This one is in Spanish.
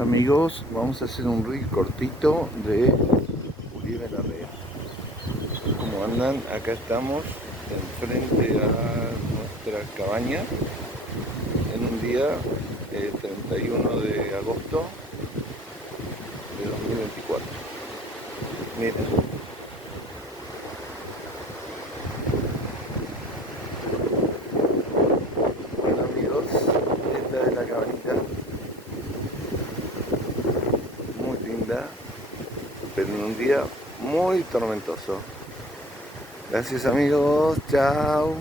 Amigos, vamos a hacer un reel cortito de Uribe Larrea. ¿Cómo andan? Acá estamos enfrente a nuestra cabaña en un día 31 de agosto de 2024. Miren, bueno amigos, esta es la cabañita, muy linda, pero en un día muy tormentoso. Gracias amigos, chao.